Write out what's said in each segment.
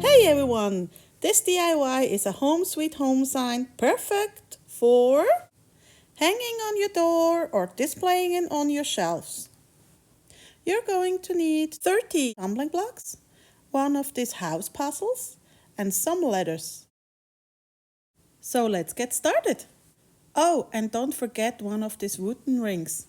Hey everyone! This DIY is a home sweet home sign perfect for hanging on your door or displaying it on your shelves. You're going to need 30 tumbling blocks, one of these house puzzles, and some letters. So let's get started. Oh, and don't forget one of these wooden rings.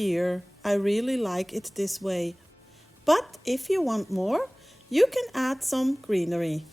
here. I really like it this way. But if you want more, you can add some greenery.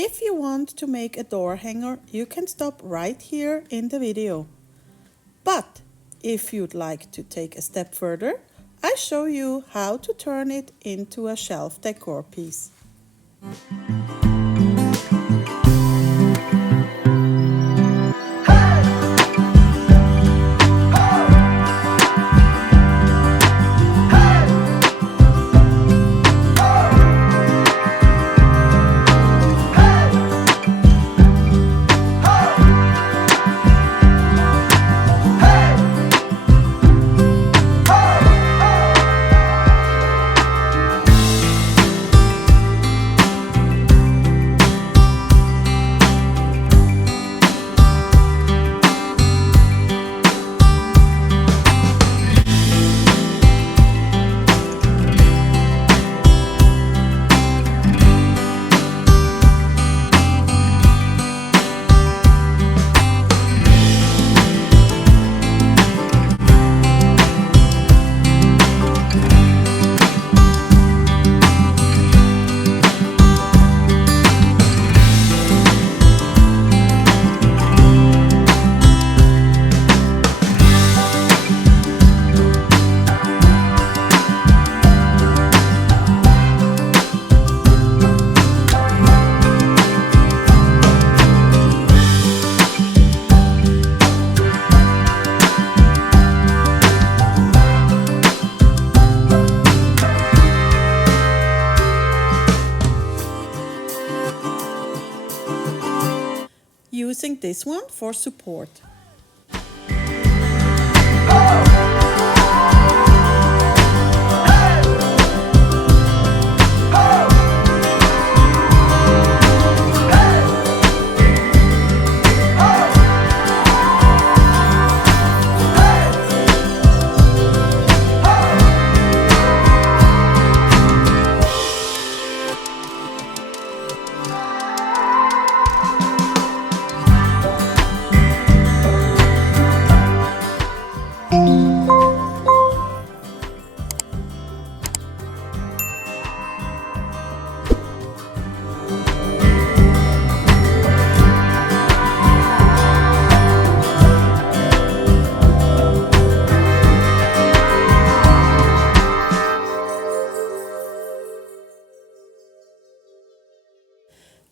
If you want to make a door hanger, you can stop right here in the video. But if you'd like to take a step further, I show you how to turn it into a shelf decor piece. Using this one for support.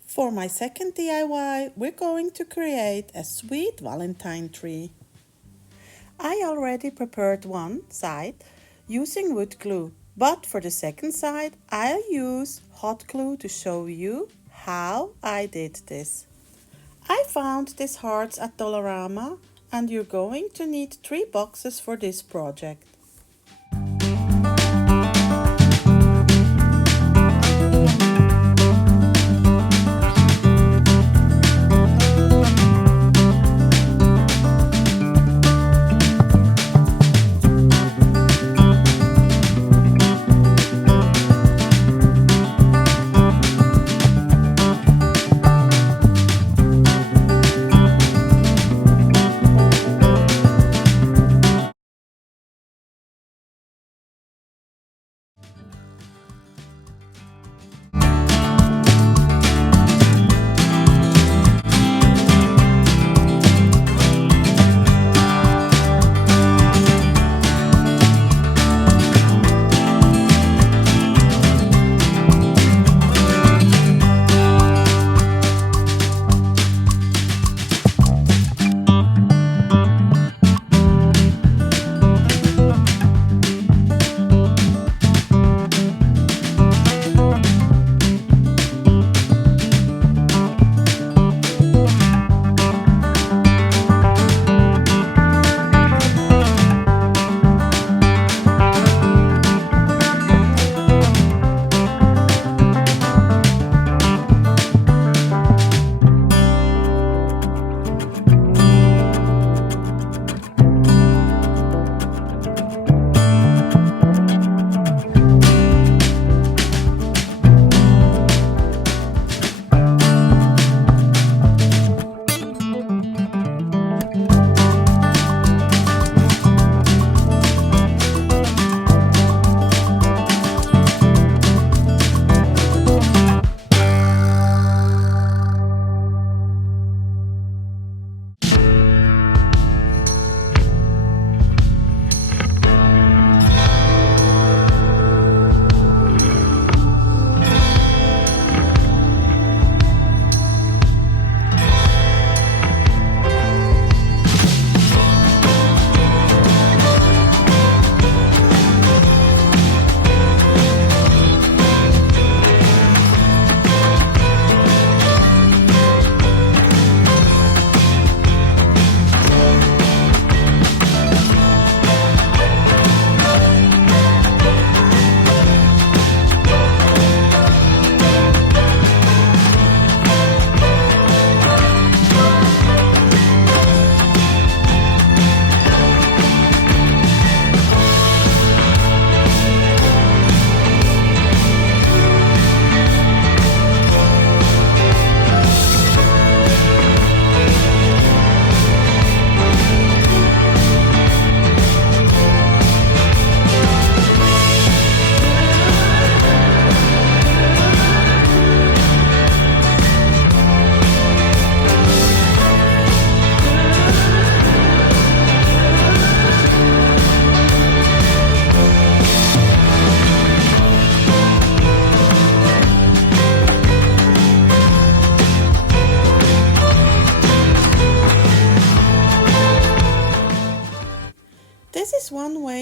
For my second DIY, we're going to create a sweet Valentine tree. I already prepared one side using wood glue, but for the second side, I'll use hot glue to show you how I did this. I found these hearts at Dollarama, and you're going to need 3 boxes for this project.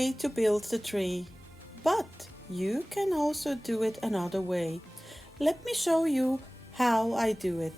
way to build the tree, but you can also do it another way. Let me show you how I do it.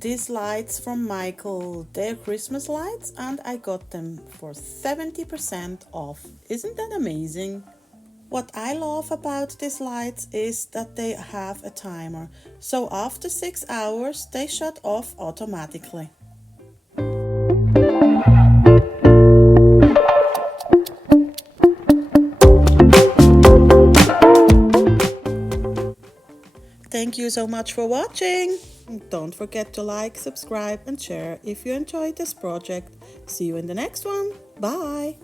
These lights from Michael, they're Christmas lights, and I got them for 70% off. Isn't that amazing? What I love about these lights is that they have a timer, so after 6 hours they shut off automatically. Thank you so much for watching. Don't forget to like, subscribe and share if you enjoyed this project. See you in the next one. Bye.